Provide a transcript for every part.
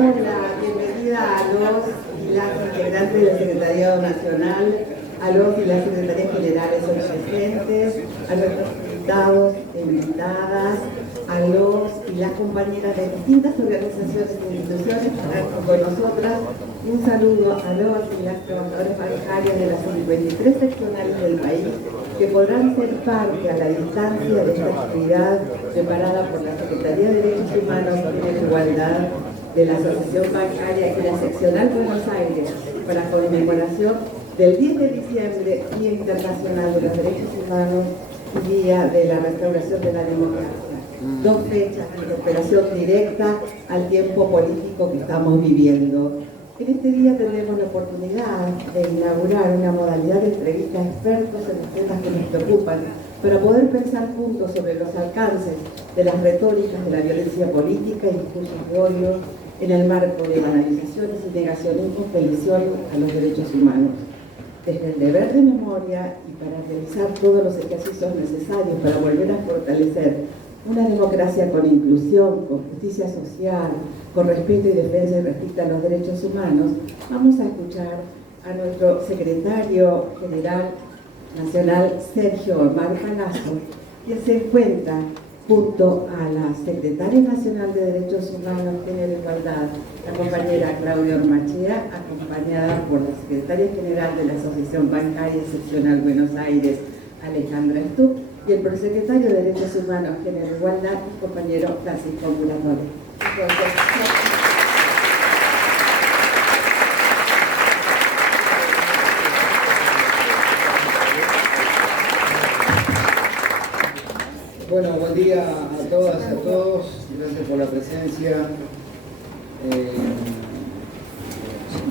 damos la bienvenida a los y las integrantes del Secretariado Nacional, a los y las secretarias generales hoy presentes, a nuestros invitados e invitadas, a los y las compañeras de distintas organizaciones e instituciones que están con nosotras. Un saludo a los y las trabajadoras bancarias de las 53 seccionales del país que podrán ser parte a la distancia de esta actividad preparada por la Secretaría de Derechos Humanos y Igualdad de la Asociación Bancaria y la Seccional Buenos Aires para conmemoración del 10 de diciembre, Día Internacional de los Derechos Humanos y Día de la Restauración de la Democracia. Dos fechas de interpelación directa al tiempo político que estamos viviendo. En este día tendremos la oportunidad de inaugurar una modalidad de entrevista a expertos en los temas que nos preocupan para poder pensar juntos sobre los alcances de las retóricas de la violencia política y discursos de odio en el marco de banalizaciones y negacionismos que lesionan a los derechos humanos. Desde el deber de memoria y para realizar todos los ejercicios necesarios para volver a fortalecer una democracia con inclusión, con justicia social, con respeto y defensa y respeto a los derechos humanos, vamos a escuchar a nuestro secretario general nacional, Sergio Omar Palazzo, quien se encuentra junto a la secretaria nacional de Derechos Humanos, Género e Igualdad, la compañera Claudia Ormachea, acompañada por la secretaria general de la Asociación Bancaria Seccional Buenos Aires, Alejandra Stuck, y el prosecretario de Derechos Humanos, Género e Igualdad, mi compañero Francisco Muratore. Bueno, buen día a todas, a todos. Gracias por la presencia.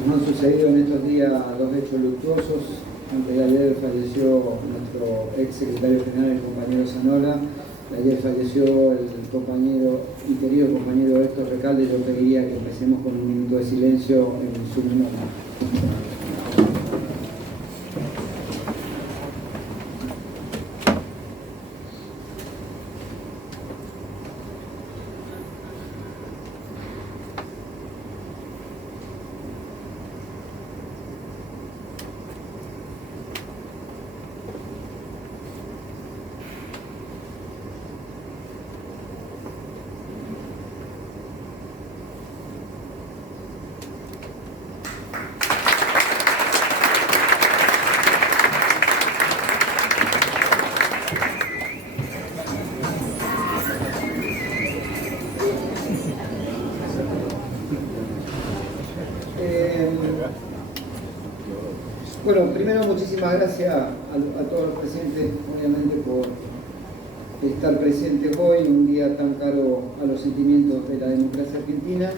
Nos han sucedido en estos días dos hechos luctuosos. Antes de ayer falleció nuestro ex secretario general, el compañero Zanola. Ayer falleció el compañero y querido compañero Héctor Recalde. Yo pediría que empecemos con un minuto de silencio en su memoria. Bueno, primero muchísimas gracias a todos los presentes, obviamente, por estar presentes hoy, un día tan caro a los sentimientos de la democracia argentina.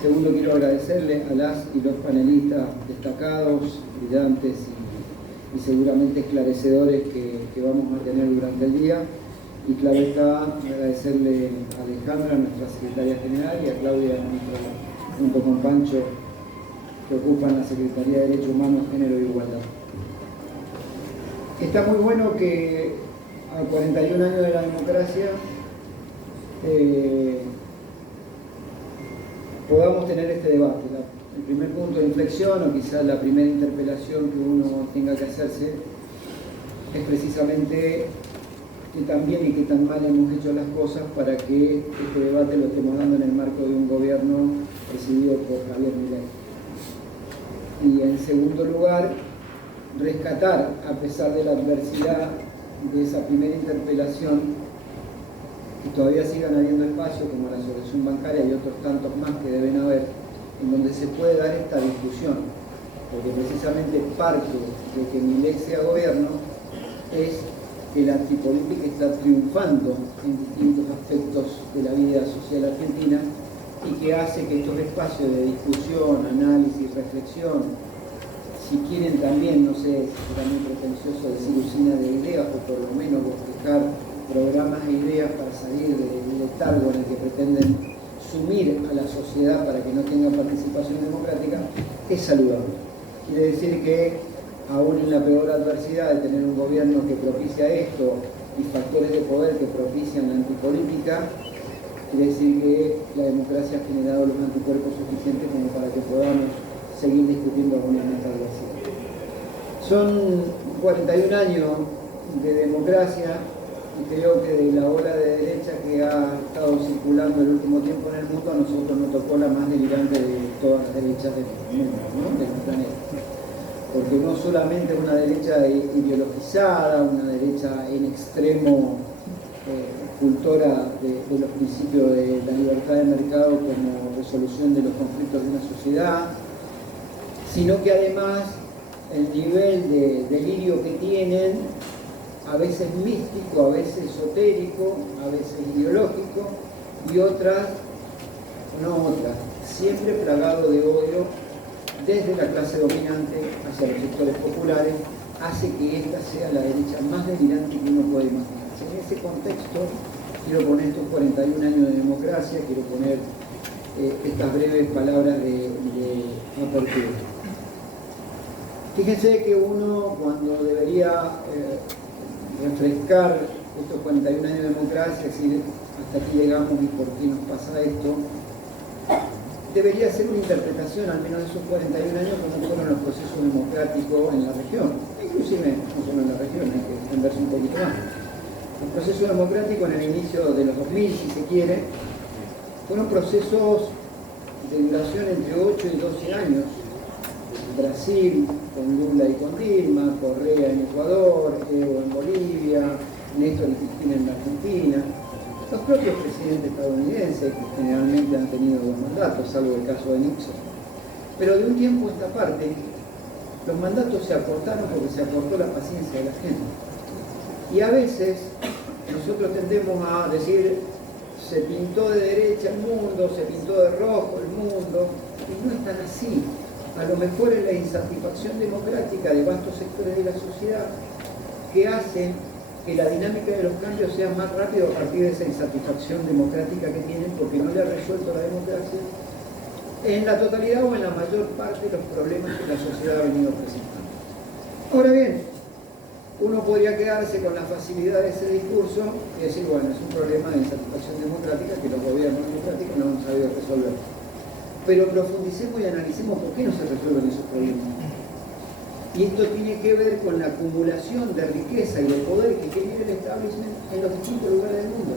Segundo, quiero agradecerle a las y los panelistas destacados, brillantes y seguramente esclarecedores que vamos a tener durante el día. Y claro está, agradecerle a Alejandra, nuestra secretaria general, y a Claudia, junto con Pancho, que ocupan la Secretaría de Derechos Humanos, Género e Igualdad. Está muy bueno que a 41 años de la democracia podamos tener este debate. El primer punto de inflexión, o quizás la primera interpelación que uno tenga que hacerse, es precisamente qué tan bien y qué tan mal hemos hecho las cosas para que este debate lo estemos dando en el marco de un gobierno presidido por Javier Milei. Y en segundo lugar, rescatar, a pesar de la adversidad de esa primera interpelación, que todavía sigan habiendo espacios como la asociación bancaria y otros tantos más que deben haber, en donde se puede dar esta discusión, porque precisamente parte de que Milei sea gobierno es que la antipolítica está triunfando en distintos aspectos de la vida social argentina, y que hace que estos espacios de discusión, análisis, reflexión, si quieren también, no sé, será muy pretencioso decir usina de ideas, o por lo menos buscar programas e ideas para salir del letargo en el que pretenden sumir a la sociedad para que no tenga participación democrática, es saludable. Quiere decir que aún en la peor adversidad de tener un gobierno que propicia esto y factores de poder que propician la antipolítica, quiere decir que la democracia ha generado los anticuerpos suficientes como para que podamos seguir discutiendo armoniosamente algo así. Son 41 años de democracia y creo que de la ola de derecha que ha estado circulando el último tiempo en el mundo, a nosotros nos tocó la más delirante de todas las derechas del mundo, ¿no? Del planeta. Porque no solamente una derecha ideologizada, una derecha en extremo cultora de los principios de la libertad de mercado como resolución de los conflictos de una sociedad, sino que además el nivel de delirio que tienen, a veces místico, a veces esotérico, a veces ideológico, y otras, siempre plagado de odio desde la clase dominante hacia los sectores populares, hace que esta sea la derecha más delirante que uno puede imaginarse. En ese contexto quiero poner estos 41 años de democracia, quiero poner estas breves palabras de apertura. Fíjense que uno, cuando debería refrescar estos 41 años de democracia, es decir, hasta aquí llegamos y por qué nos pasa esto, debería hacer una interpretación, al menos de esos 41 años, como fueron los procesos democráticos en la región, inclusive no solo en la región, hay que extenderse un poquito más. Los procesos democráticos en el inicio de los 2000, si se quiere, fueron procesos de duración entre 8 y 12 años. Brasil, con Lula y con Dilma, Correa en Ecuador, Evo en Bolivia, Néstor y Cristina en la Argentina, los propios presidentes estadounidenses, que generalmente han tenido 2 mandatos, salvo el caso de Nixon. Pero de un tiempo a esta parte, los mandatos se acortaron porque se acortó la paciencia de la gente. Y a veces nosotros tendemos a decir, se pintó de derecha el mundo, se pintó de rojo el mundo, y no es tan así. A lo mejor es la insatisfacción democrática de vastos sectores de la sociedad que hacen que la dinámica de los cambios sea más rápido a partir de esa insatisfacción democrática que tienen, porque no le ha resuelto la democracia en la totalidad o en la mayor parte de los problemas que la sociedad ha venido presentando. Ahora bien, uno podría quedarse con la facilidad de ese discurso y decir, bueno, es un problema de insatisfacción democrática que los gobiernos democráticos no han sabido resolver. Pero profundicemos y analicemos por qué no se resuelven esos problemas. Y esto tiene que ver con la acumulación de riqueza y de poder que tiene el establishment en los distintos lugares del mundo.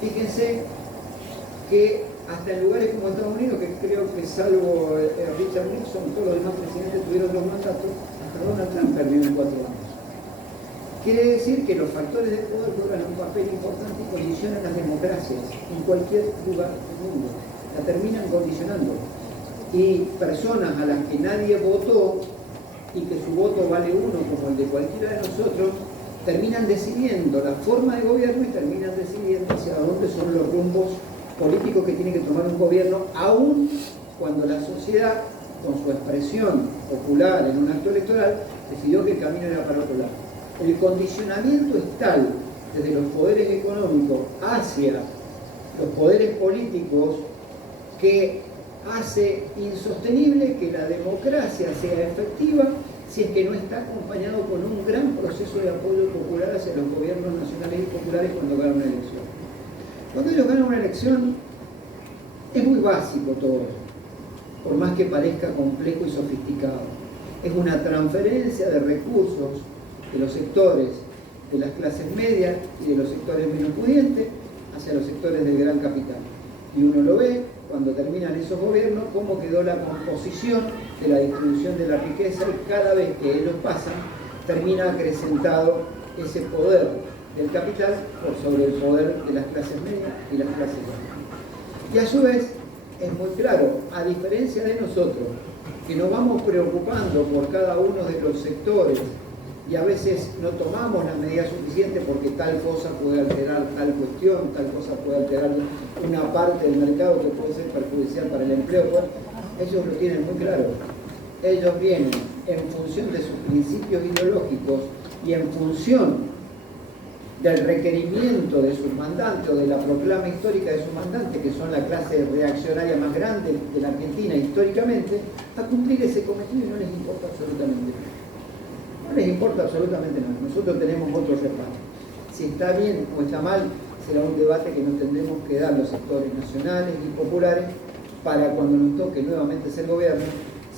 Fíjense que hasta en lugares como Estados Unidos, que creo que salvo Richard Nixon, todos los demás presidentes tuvieron 2 mandatos, hasta Donald Trump perdió en 4 años. Quiere decir que los factores de poder juegan un papel importante y condicionan las democracias en cualquier lugar del mundo. La terminan condicionando. Y personas a las que nadie votó y que su voto vale 1 como el de cualquiera de nosotros, terminan decidiendo la forma de gobierno y terminan decidiendo hacia dónde son los rumbos políticos que tiene que tomar un gobierno, aun cuando la sociedad, con su expresión popular en un acto electoral, decidió que el camino era para otro lado. El condicionamiento es tal desde los poderes económicos hacia los poderes políticos que hace insostenible que la democracia sea efectiva si es que no está acompañado con un gran proceso de apoyo popular hacia los gobiernos nacionales y populares cuando ganan una elección. Cuando ellos ganan una elección es muy básico todo, por más que parezca complejo y sofisticado. Es una transferencia de recursos de los sectores de las clases medias y de los sectores menos pudientes hacia los sectores del gran capital. Y uno lo ve cuando terminan esos gobiernos, cómo quedó la composición de la distribución de la riqueza, y cada vez que ellos pasan, termina acrecentado ese poder del capital por sobre el poder de las clases medias y las clases bajas. Y a su vez, es muy claro, a diferencia de nosotros, que nos vamos preocupando por cada uno de los sectores y a veces no tomamos las medidas suficientes porque tal cosa puede alterar tal cuestión, tal cosa puede alterar una parte del mercado que puede ser perjudicial para el empleo. Bueno, ellos lo tienen muy claro. Ellos vienen en función de sus principios ideológicos y en función del requerimiento de sus mandantes o de la proclama histórica de sus mandantes, que son la clase reaccionaria más grande de la Argentina históricamente, a cumplir ese cometido y no les importa absolutamente nada. No les importa absolutamente nada. Nosotros tenemos otro reparto. Si está bien o está mal, será un debate que no tendremos que dar los sectores nacionales y populares para cuando nos toque nuevamente ser gobierno,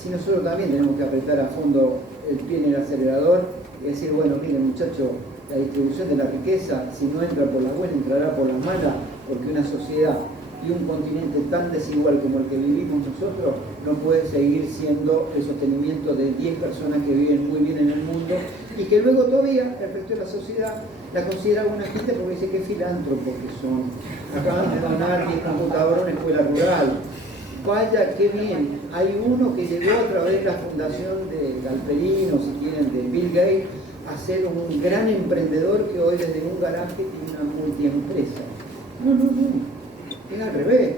si nosotros también tenemos que apretar a fondo el pie en el acelerador y decir, bueno, miren muchachos, la distribución de la riqueza, si no entra por la buena, entrará por la mala, porque una sociedad y un continente tan desigual como el que vivimos nosotros no puede seguir siendo el sostenimiento de 10 personas que viven muy bien en el mundo y que luego todavía el resto de la sociedad la considera buena gente porque dice que filántropos que son. Acaban de donar 10 computadoras a una escuela rural. Vaya, qué bien. Hay uno que llegó a través de la fundación de Galperino, si quieren, de Bill Gates, a ser un gran emprendedor que hoy desde un garaje tiene una multiempresa. No. Es al revés.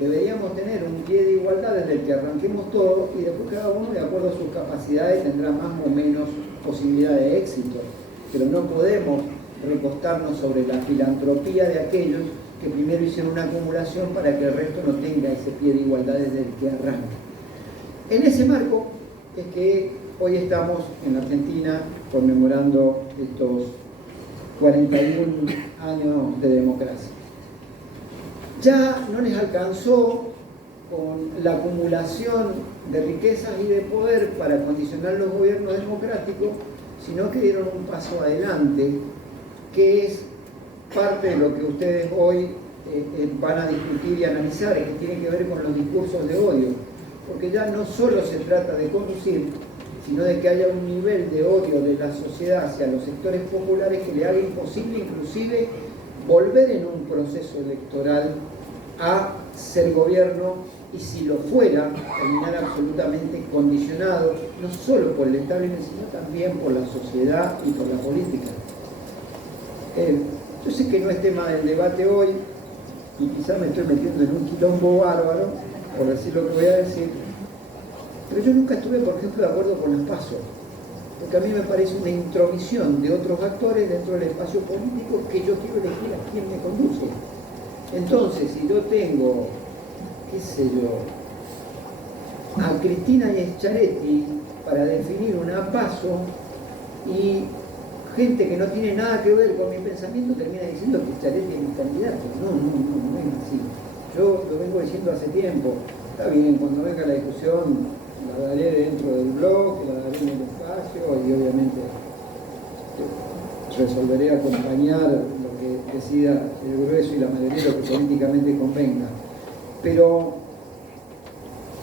Deberíamos tener un pie de igualdad desde el que arranquemos todos y después cada uno, de acuerdo a sus capacidades, tendrá más o menos posibilidad de éxito. Pero no podemos recostarnos sobre la filantropía de aquellos que primero hicieron una acumulación para que el resto no tenga ese pie de igualdad desde el que arranca. En ese marco es que hoy estamos en Argentina conmemorando estos 41 años de democracia. Ya no les alcanzó con la acumulación de riquezas y de poder para condicionar los gobiernos democráticos, sino que dieron un paso adelante, que es parte de lo que ustedes hoy van a discutir y analizar, que tiene que ver con los discursos de odio, porque ya no solo se trata de conducir, sino de que haya un nivel de odio de la sociedad hacia los sectores populares que le haga imposible inclusive volver en un proceso electoral a ser gobierno y si lo fuera, terminar absolutamente condicionado, no solo por el establishment, sino también por la sociedad y por la política. Yo sé que no es tema del debate hoy, y quizás me estoy metiendo en un quilombo bárbaro, por decir lo que voy a decir, pero yo nunca estuve, por ejemplo, de acuerdo con las PASO, porque a mí me parece una intromisión de otros actores dentro del espacio político que yo quiero elegir a quién me conduce. Entonces, si yo tengo, qué sé yo, a Cristina Schiaretti para definir una PASO y gente que no tiene nada que ver con mi pensamiento termina diciendo que Schiaretti es mi candidato. No es así. Yo lo vengo diciendo hace tiempo. Está bien, cuando venga la discusión la daré dentro del blog, la daré en el espacio y obviamente resolveré acompañar lo que decida el grueso y la mayoría de lo que políticamente convenga. Pero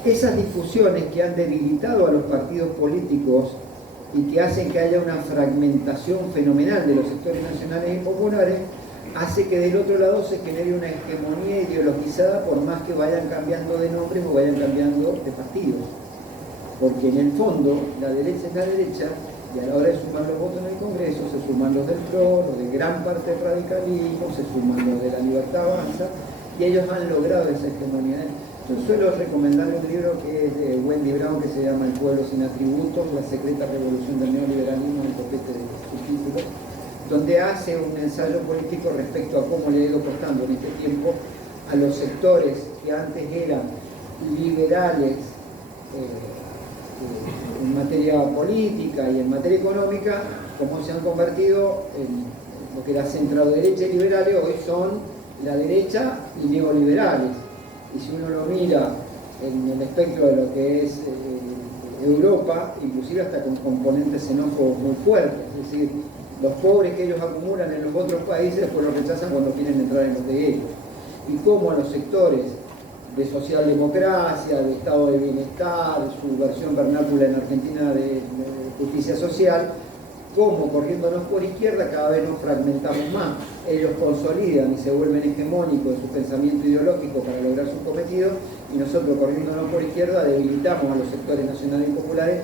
esas discusiones que han debilitado a los partidos políticos y que hacen que haya una fragmentación fenomenal de los sectores nacionales y populares, hace que del otro lado se genere una hegemonía ideologizada por más que vayan cambiando de nombres o vayan cambiando de partidos. Porque en el fondo la derecha es la derecha y a la hora de sumar los votos en el Congreso se suman los del PRO, los de gran parte del radicalismo, se suman los de la Libertad Avanza y ellos han logrado esa hegemonía. Yo suelo recomendar un libro que es de Wendy Brown que se llama El pueblo sin atributos, la secreta revolución del neoliberalismo, el copete de subtítulos, donde hace un ensayo político respecto a cómo le ha ido costando en este tiempo a los sectores que antes eran liberales en materia política y en materia económica, cómo se han convertido en lo que era centro derecha y liberales, hoy son la derecha y neoliberales. Y si uno lo mira en el espectro de lo que es Europa, inclusive hasta con componentes xenófobos muy fuertes, es decir, los pobres que ellos acumulan en los otros países después los rechazan cuando quieren entrar en los de ellos. Y cómo a los sectores de socialdemocracia, de estado de bienestar, su versión vernácula en Argentina de justicia social, cómo corriéndonos por izquierda cada vez nos fragmentamos más. Ellos consolidan y se vuelven hegemónicos en su pensamiento ideológico para lograr sus cometidos y nosotros corriéndonos por izquierda debilitamos a los sectores nacionales y populares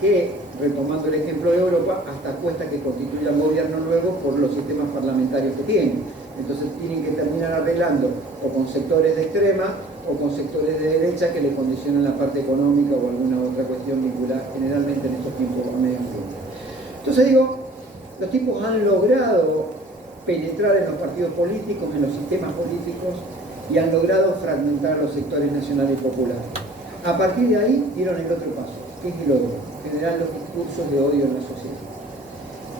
que, retomando el ejemplo de Europa, hasta cuesta que constituyan gobierno luego por los sistemas parlamentarios que tienen. Entonces tienen que terminar arreglando o con sectores de extrema o con sectores de derecha que le condicionan la parte económica o alguna otra cuestión vinculada generalmente en estos tiempos al medio ambiente. Entonces digo, los tipos han logrado penetrar en los partidos políticos, en los sistemas políticos y han logrado fragmentar a los sectores nacionales y populares. A partir de ahí dieron el otro paso, que es el odio, generar los discursos de odio en la sociedad.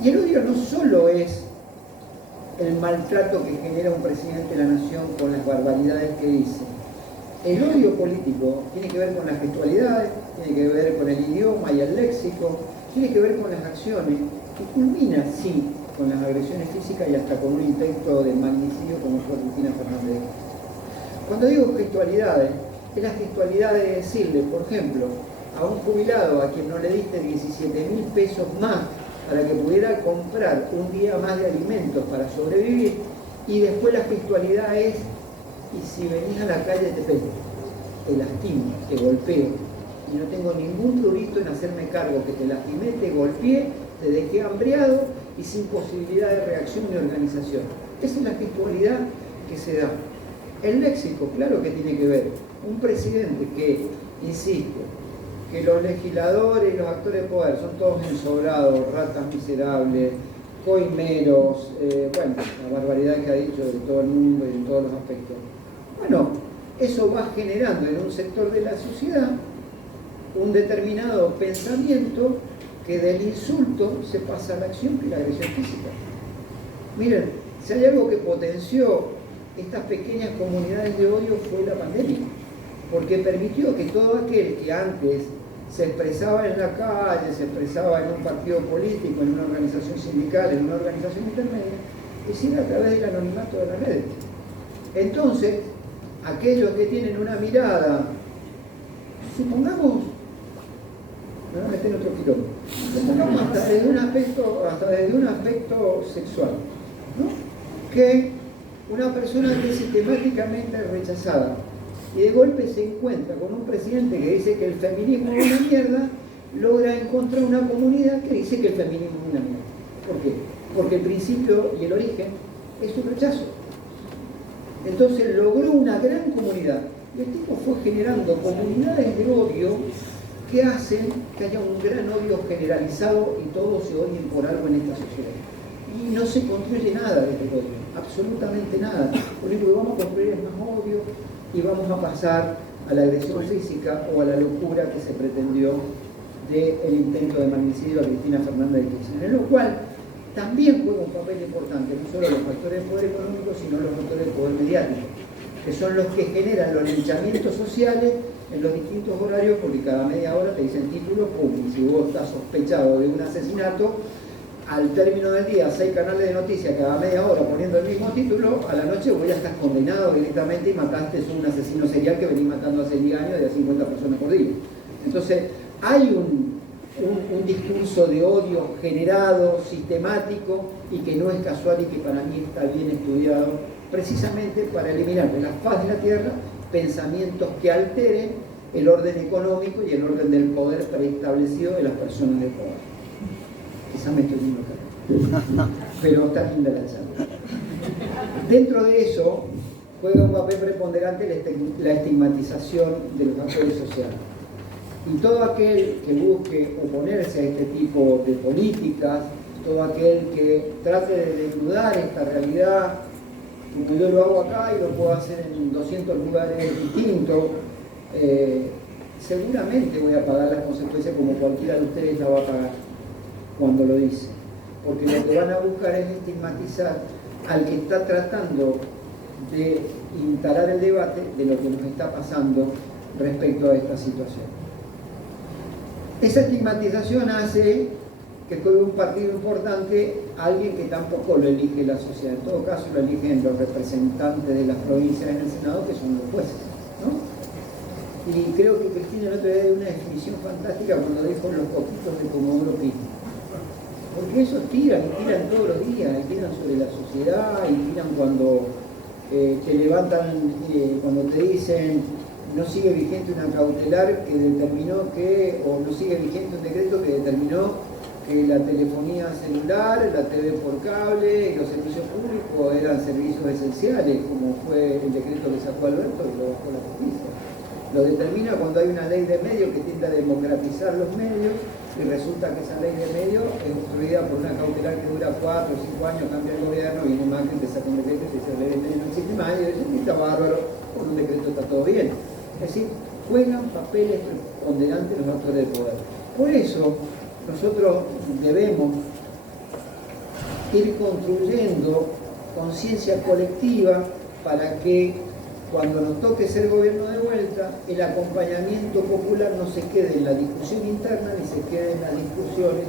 Y el odio no solo es el maltrato que genera un presidente de la nación con las barbaridades que dice. El odio político tiene que ver con las gestualidades, tiene que ver con el idioma y el léxico, tiene que ver con las acciones, que culmina, sí, con las agresiones físicas y hasta con un intento de magnicidio como fue Cristina Fernández. Cuando digo gestualidades, es la gestualidad de decirle, por ejemplo, a un jubilado a quien no le diste 17.000 pesos más para que pudiera comprar un día más de alimentos para sobrevivir, y después la gestualidad es: y si venís a la calle te pego, te lastimo, te golpeo, y no tengo ningún prurito en hacerme cargo que te lastimé, te golpeé, te dejé hambreado y sin posibilidad de reacción ni organización. Esa es la gestualidad que se da. El léxico, claro que tiene que ver. Un presidente que insiste que los legisladores y los actores de poder son todos ensobrados, ratas miserables, coimeros, bueno, la barbaridad que ha dicho de todo el mundo y en todos los aspectos. Bueno, eso va generando en un sector de la sociedad un determinado pensamiento que del insulto se pasa a la acción, que es la agresión física. Miren, si hay algo que potenció estas pequeñas comunidades de odio fue la pandemia, porque permitió que todo aquel que antes se expresaba en la calle, se expresaba en un partido político, en una organización sindical, en una organización intermedia, lo hiciera a través del anonimato de las redes. Entonces, aquellos que tienen una mirada, supongamos, me voy a meter en otro quilombo, supongamos hasta desde un aspecto sexual, ¿no? Que una persona que es sistemáticamente rechazada y de golpe se encuentra con un presidente que dice que el feminismo es una mierda, logra encontrar una comunidad que dice que el feminismo es una mierda. ¿Por qué? Porque el principio y el origen es su rechazo. Entonces logró una gran comunidad. Y el tipo fue generando comunidades de odio que hacen que haya un gran odio generalizado y todos se odien por algo en esta sociedad. Y no se construye nada de este odio, absolutamente nada. Lo único que vamos a construir es más odio y vamos a pasar a la agresión física o a la locura que se pretendió del intento de magnicidio a Cristina Fernández de Kirchner, en lo cual también juega un papel importante, no solo los factores de poder económico, sino los factores de poder mediático, que son los que generan los linchamientos sociales en los distintos horarios, porque cada media hora te dicen títulos, pum, y si vos estás sospechado de un asesinato, al término del día, 6 canales de noticias cada media hora poniendo el mismo título, a la noche vos ya estás condenado directamente y mataste a un asesino serial que venís matando hace 10 años de a 50 personas por día. Entonces, hay un discurso de odio generado, sistemático, y que no es casual y que para mí está bien estudiado, precisamente para eliminar de la faz de la tierra pensamientos que alteren el orden económico y el orden del poder preestablecido de las personas del poder. Quizás me estoy yendo acá, pero está linda la charla. Dentro de eso juega un papel preponderante la estigmatización de los actores sociales. Y todo aquel que busque oponerse a este tipo de políticas, todo aquel que trate de desnudar esta realidad, como yo lo hago acá y lo puedo hacer en 200 lugares distintos, seguramente voy a pagar las consecuencias como cualquiera de ustedes la va a pagar cuando lo dice, porque lo que van a buscar es estigmatizar al que está tratando de instalar el debate de lo que nos está pasando respecto a esta situación. Esa estigmatización hace que juegue un partido importante a alguien que tampoco lo elige la sociedad. En todo caso lo eligen los representantes de las provincias en el Senado, que son los jueces, ¿no? Y creo que Cristina el otro día dio una definición fantástica cuando dijo los coquitos de Comodoro Pi. Porque esos tiran, y tiran todos los días, y tiran sobre la sociedad, y tiran cuando te levantan, cuando te dicen no sigue vigente una cautelar que determinó que, o no sigue vigente un decreto que determinó que la telefonía celular, la TV por cable y los servicios públicos eran servicios esenciales, como fue el decreto que sacó Alberto y lo bajó la justicia. Lo determina cuando hay una ley de medios que tiende a democratizar los medios y resulta que esa ley de medios es obstruida por una cautelar que dura 4 o 5 años, cambia el gobierno, viene Macri, te saca un decreto y te dice la ley de medios no existe más, y dice, está bárbaro, con un decreto está todo bien. Es decir, juegan papeles preponderantes los actores de poder. Por eso, nosotros debemos ir construyendo conciencia colectiva para que cuando nos toque ser gobierno de vuelta, el acompañamiento popular no se quede en la discusión interna ni se quede en las discusiones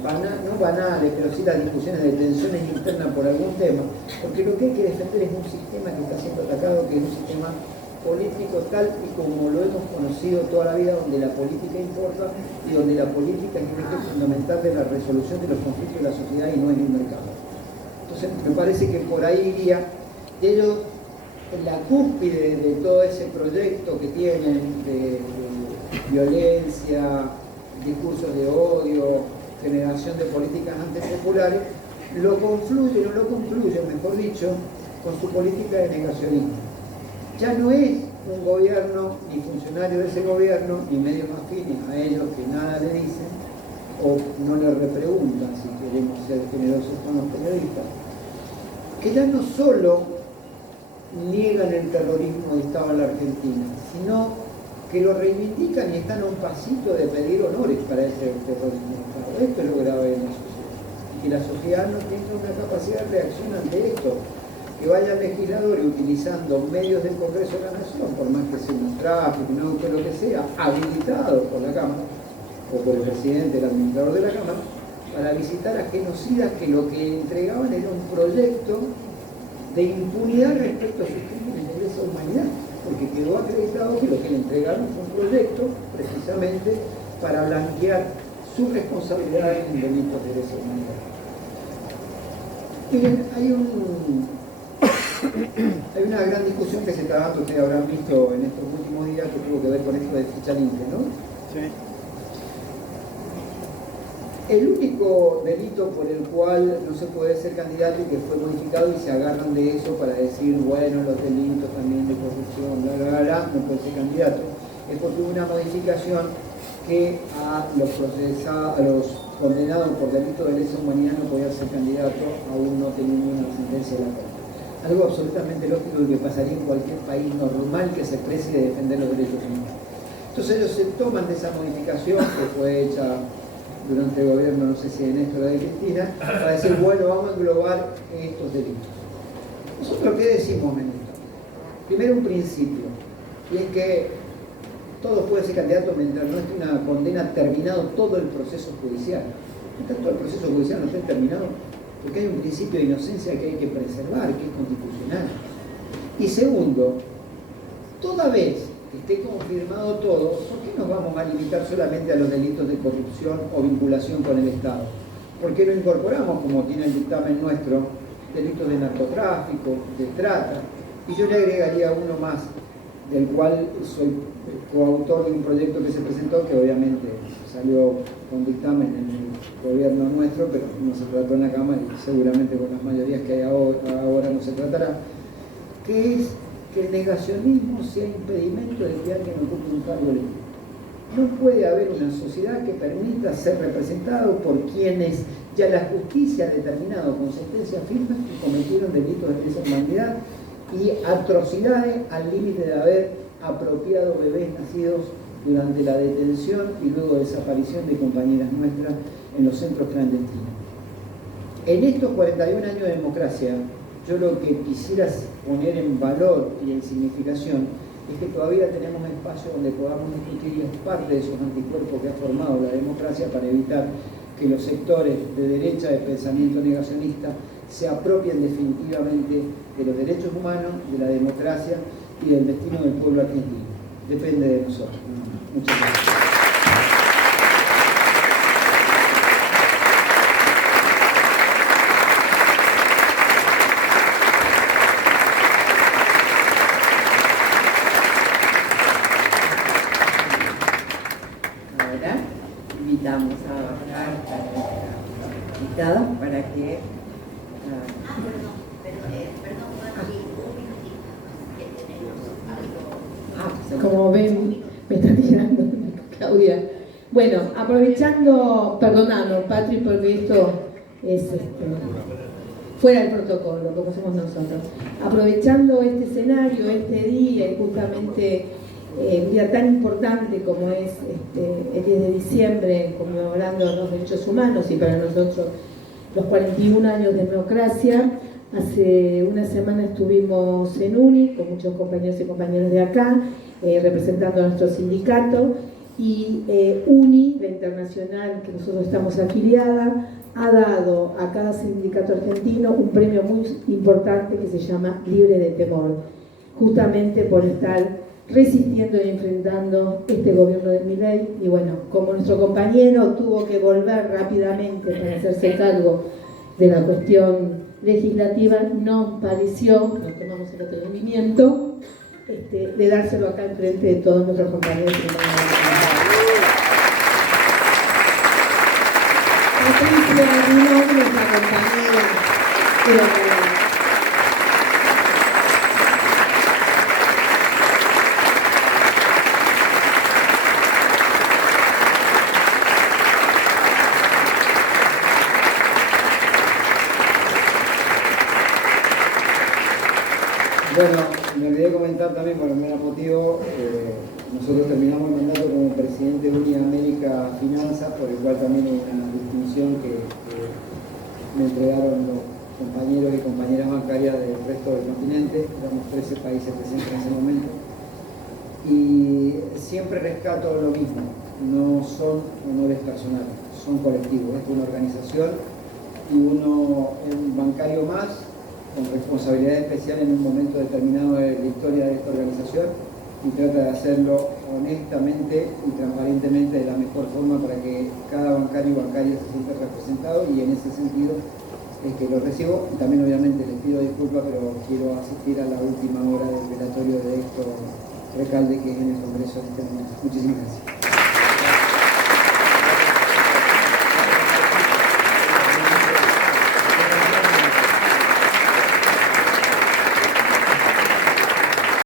no banales, pero sí las discusiones de tensiones internas por algún tema, porque lo que hay que defender es un sistema que está siendo atacado, que es un sistema político tal y como lo hemos conocido toda la vida, donde la política importa y donde la política es un eje fundamental de la resolución de los conflictos de la sociedad y no en un mercado. Entonces me parece que por ahí iría. Ellos, en la cúspide de todo ese proyecto que tienen de violencia, discursos de odio, generación de políticas antipopulares, lo confluyen o lo concluyen, mejor dicho, con su política de negacionismo. Ya no es un gobierno, ni funcionario de ese gobierno, ni medios afines a ellos que nada le dicen o no le repreguntan, si queremos ser generosos con los periodistas, que ya no solo niegan el terrorismo de Estado en la Argentina, sino que lo reivindican y están a un pasito de pedir honores para ese terrorismo de Estado. Esto es lo grave en la sociedad. Y que la sociedad no tenga una capacidad de reacción ante esto. Que vayan legisladores utilizando medios del Congreso de la Nación, por más que sea un tráfico, un auto, lo que sea, habilitados por la Cámara, o por el presidente, el administrador de la Cámara, para visitar a genocidas que lo que entregaban era un proyecto de impunidad respecto a sus crímenes de lesa humanidad, porque quedó acreditado que lo que le entregaron fue un proyecto precisamente para blanquear su responsabilidad en delitos de lesa humanidad. Miren, hay una gran discusión que se está dando, ustedes habrán visto en estos últimos días, que tuvo que ver con esto de ficha limpia, ¿no? Sí. El único delito por el cual no se puede ser candidato y que fue modificado y se agarran de eso para decir, bueno, los delitos también de corrupción, no puede ser candidato, es porque hubo una modificación que a los condenados por delitos de lesa humanidad no podían ser candidato aún no teniendo una sentencia de la Corte. Algo absolutamente lógico que pasaría en cualquier país normal que se precie de defender los derechos humanos. Entonces ellos se toman de esa modificación que fue hecha durante el gobierno, no sé si de Néstor o de Cristina, para decir, bueno, vamos a englobar estos delitos. ¿Nosotros qué decimos en esto? Primero un principio, y es que todos pueden ser candidatos mientras no esté una condena terminado todo el proceso judicial. Mientras todo el proceso judicial no esté terminado, porque hay un principio de inocencia que hay que preservar, que es constitucional. Y segundo, toda vez que esté confirmado todo, ¿por qué nos vamos a limitar solamente a los delitos de corrupción o vinculación con el Estado? ¿Por qué no incorporamos, como tiene el dictamen nuestro, delitos de narcotráfico, de trata? Y yo le agregaría uno más, del cual soy coautor de un proyecto que se presentó, que obviamente salió con dictamen en el gobierno nuestro, pero no se trató en la Cámara y seguramente con las mayorías que hay ahora no se tratará, que es que el negacionismo sea impedimento de que alguien ocupe un cargo electivo. No puede haber una sociedad que permita ser representado por quienes ya la justicia ha determinado con sentencias firmes que cometieron delitos de lesa humanidad y atrocidades al límite de haber apropiado bebés nacidos durante la detención y luego desaparición de compañeras nuestras en los centros clandestinos. En estos 41 años de democracia, yo lo que quisiera poner en valor y en significación es que todavía tenemos espacio donde podamos discutir, y es parte de esos anticuerpos que ha formado la democracia para evitar que los sectores de derecha de pensamiento negacionista se apropien definitivamente de los derechos humanos, de la democracia y del destino del pueblo argentino. Depende de nosotros. Muchas gracias. Ahora invitamos a bajar a nuestra invitada para que como ven, me está tirando Claudia. Bueno, aprovechando, perdonando, Patri, porque esto es fuera del protocolo, como somos nosotros. Aprovechando este escenario, este día, y justamente un día tan importante como es el 10 de diciembre, conmemorando los derechos humanos y para nosotros los 41 años de democracia, Hace una semana estuvimos en UNI con muchos compañeros y compañeras de acá, representando a nuestro sindicato, y UNI, la internacional que nosotros estamos afiliada, ha dado a cada sindicato argentino un premio muy importante que se llama Libre de Temor, justamente por estar resistiendo y enfrentando este gobierno de Milei. Y bueno, como nuestro compañero tuvo que volver rápidamente para hacerse cargo de la cuestión legislativa, nos pareció, nos tomamos el atrevimiento de dárselo acá enfrente de todos nuestros compañeros y compañeras. Patricia Rinón, nuestra compañera de la palabra. Bueno, me olvidé comentar también, por el mero motivo, nosotros terminamos el mandato como presidente de Uniamérica Finanzas, por el cual también hay una distinción que me entregaron los compañeros y compañeras bancarias del resto del continente. Éramos 13 países presentes en ese momento. Y siempre rescato lo mismo, no son honores personales, son colectivos. Esto es una organización y uno es un bancario más, con responsabilidad especial en un momento determinado de la historia de esta organización, y trata de hacerlo honestamente y transparentemente de la mejor forma para que cada bancario y bancaria se sienta representado, y en ese sentido es que lo recibo. Y también obviamente les pido disculpas, pero quiero asistir a la última hora del velatorio de Héctor Recalde, que es en el Congreso de este momento. Muchísimas gracias.